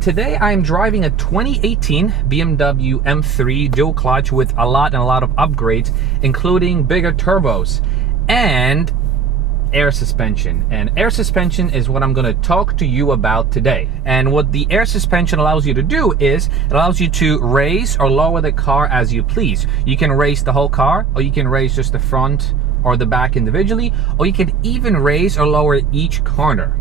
Today I'm driving a 2018 BMW M3 dual clutch with a lot of upgrades, including bigger turbos and air suspension. And air suspension is what I'm going to talk to you about today. And what the air suspension allows you to do is it allows you to raise or lower the car as you please. You can raise the whole car, or you can raise just the front or the back individually, or you can even raise or lower each corner.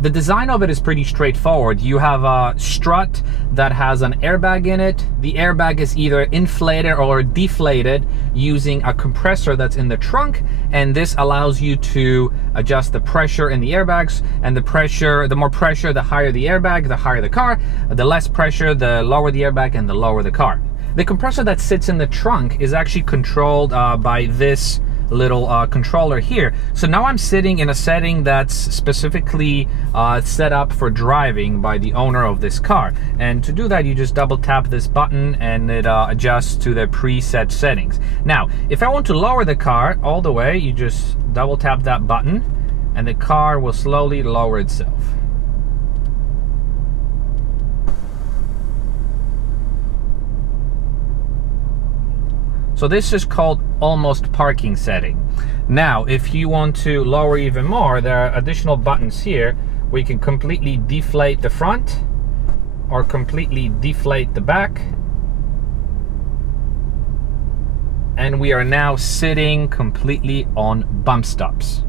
The design of it is pretty straightforward. You have a strut that has an airbag in it. The airbag is either inflated or deflated using a compressor that's in the trunk, and this allows you to adjust the pressure in the airbags. And the more pressure, the higher the airbag, the higher the car. The less pressure, the lower the airbag and the lower the car. The compressor that sits in the trunk is actually controlled by this little controller here. So now I'm sitting in a setting that's specifically set up for driving by the owner of this car. And to do that, you just double tap this button and it adjusts to the preset settings. Now, if I want to lower the car all the way, you just double tap that button and the car will slowly lower itself. So this is called almost parking setting. Now, if you want to lower even more, there are additional buttons here where you can completely deflate the front or completely deflate the back. And we are now sitting completely on bump stops.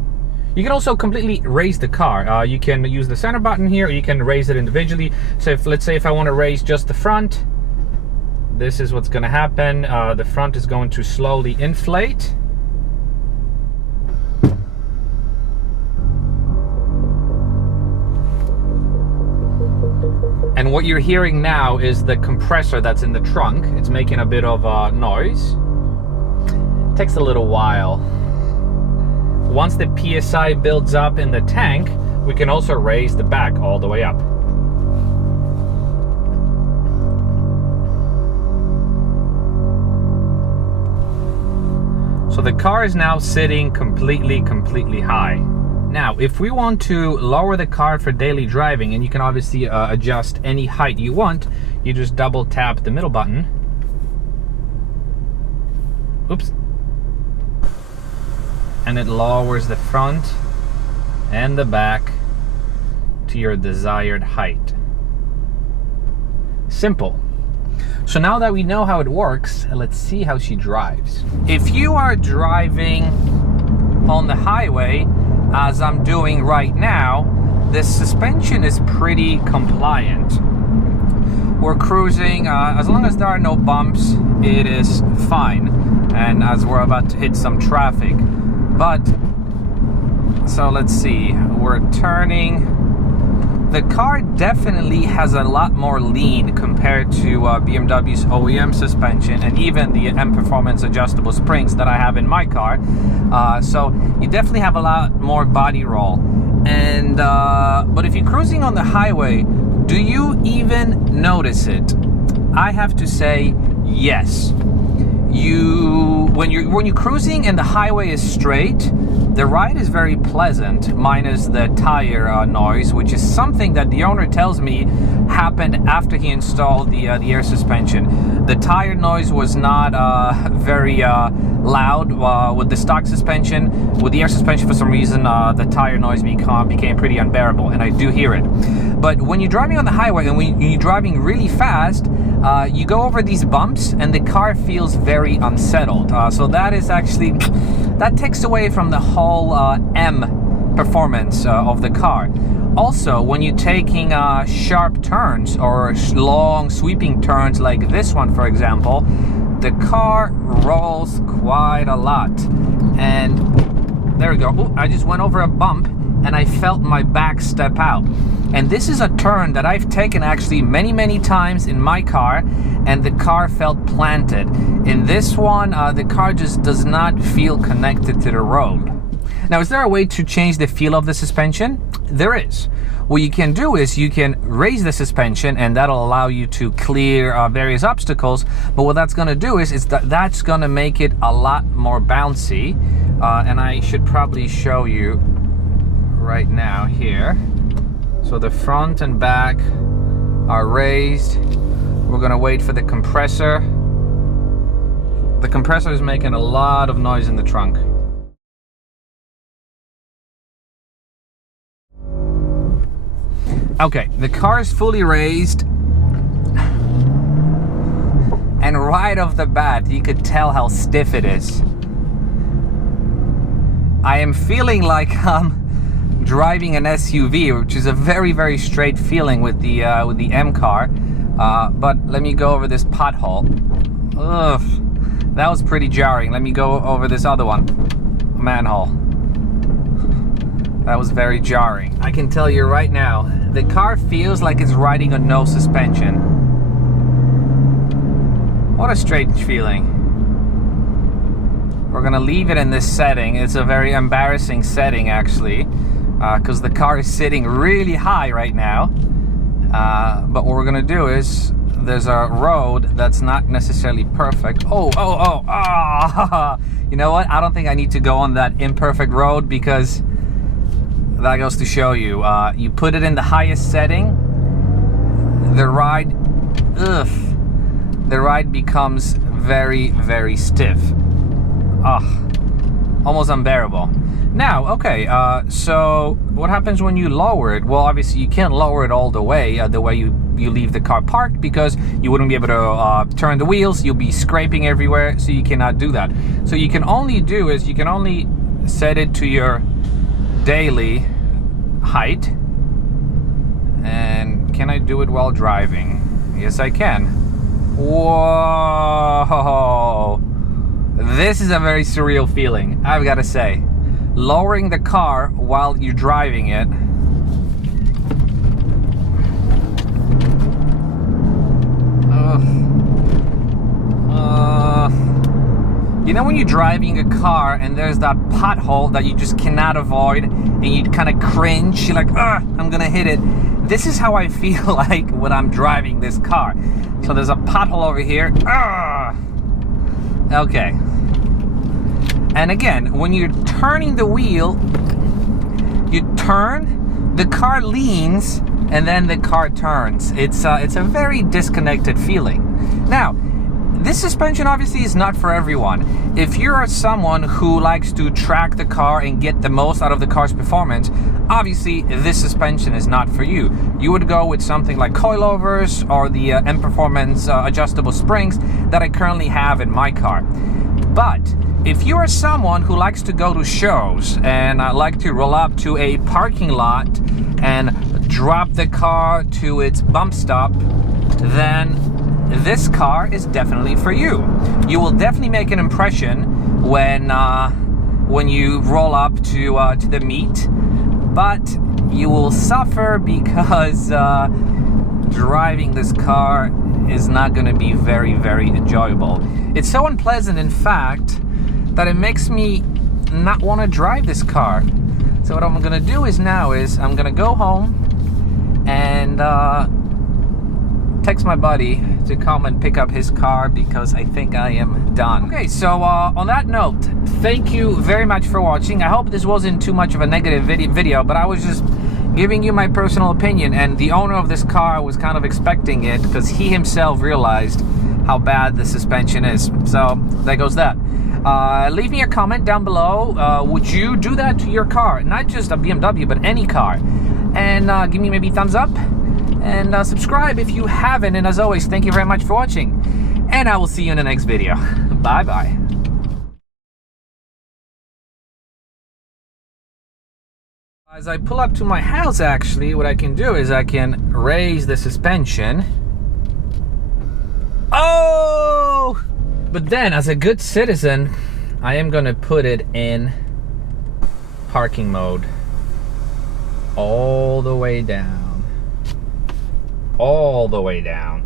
You can also completely raise the car. You can use the center button here, or you can raise it individually. So let's say if I want to raise just the front, this is what's going to happen. The front is going to slowly inflate. And what you're hearing now is the compressor that's in the trunk. It's making a bit of noise. It takes a little while. Once the PSI builds up in the tank, we can also raise the back all the way up. So the car is now sitting completely high. Now, if we want to lower the car for daily driving, and you can obviously adjust any height you want, you just double tap the middle button. Oops. And it lowers the front and the back to your desired height. Simple. So now that we know how it works, let's see how she drives. If you are driving on the highway, as I'm doing right now, the suspension is pretty compliant. We're cruising, as long as there are no bumps, it is fine. And as we're about to hit some traffic. But, so let's see, we're turning. The car definitely has a lot more lean compared to BMW's OEM suspension and even the M Performance adjustable springs that I have in my car. So you definitely have a lot more body roll. And but if you're cruising on the highway, do you even notice it? I have to say yes. When you're cruising and the highway is straight, the ride is very pleasant, minus the tire noise, which is something that the owner tells me happened after he installed the air suspension. The tire noise was not very loud with the stock suspension. With the air suspension, for some reason, the tire noise became pretty unbearable, and I do hear it. But when you're driving on the highway and when you're driving really fast, you go over these bumps and the car feels very unsettled. So that is actually, that takes away from the whole M performance of the car. Also, when you're taking sharp turns or long sweeping turns like this one, for example, the car rolls quite a lot. And there we go. Ooh, I just went over a bump and I felt my back step out. And this is a turn that I've taken actually many times in my car, and the car felt planted. In this one, the car just does not feel connected to the road. Now, is there a way to change the feel of the suspension? There is. What you can do is you can raise the suspension, and that'll allow you to clear various obstacles. But what that's going to do is that's going to make it a lot more bouncy. And I should probably show you right now here. So the front and back are raised. We're gonna wait for the compressor. The compressor is making a lot of noise in the trunk. Okay, the car is fully raised. And right off the bat, you could tell how stiff it is. I am feeling like I'm driving an SUV, which is a very, very straight feeling with the M car. But let me go over this pothole. Ugh, that was pretty jarring. Let me go over this other one, manhole. That was very jarring. I can tell you right now, the car feels like it's riding on no suspension. What a strange feeling. We're gonna leave it in this setting. It's a very embarrassing setting, actually, because the car is sitting really high right now. But what we're gonna do is, there's a road that's not necessarily perfect. You know what? I don't think I need to go on that imperfect road, because that goes to show you, you put it in the highest setting, the ride becomes very, very stiff. Almost unbearable. Now, okay, so what happens when you lower it? Well, obviously you can't lower it all the way you leave the car parked, because you wouldn't be able to turn the wheels. You'll be scraping everywhere, so you cannot do that. So you can only do is, you can only set it to your daily height. And can I do it while driving? Yes, I can. Whoa! This is a very surreal feeling, I've got to say. Lowering the car while you're driving it. You know when you're driving a car and there's that pothole that you just cannot avoid, and you kind of cringe, you're like, I'm gonna hit it. This is how I feel like when I'm driving this car. So there's a pothole over here. Okay. And again, when you're turning the wheel, you turn, the car leans, and then the car turns. It's a very disconnected feeling. Now, this suspension obviously is not for everyone. If you're someone who likes to track the car and get the most out of the car's performance, obviously this suspension is not for you. You would go with something like coilovers or the M Performance adjustable springs that I currently have in my car. But if you are someone who likes to go to shows and like to roll up to a parking lot and drop the car to its bump stop, then this car is definitely for you. You will definitely make an impression when you roll up to the meet, but you will suffer because driving this car is not going to be very, very enjoyable. It's so unpleasant, in fact, that it makes me not want to drive this car. So what I'm going to do is I'm going to go home and text my buddy to come and pick up his car, because I think I am done. Okay, so on that note, thank you very much for watching. I hope this wasn't too much of a negative video, but I was just giving you my personal opinion, and the owner of this car was kind of expecting it, because he himself realized how bad the suspension is. So there goes that. Leave me a comment down below. Would you do that to your car? Not just a BMW, but any car. And give me maybe thumbs up. And subscribe if you haven't. And as always, thank you very much for watching. And I will see you in the next video. Bye-bye. As I pull up to my house, actually, what I can do is I can raise the suspension. Oh! But then, as a good citizen, I am going to put it in parking mode. All the way down. All the way down.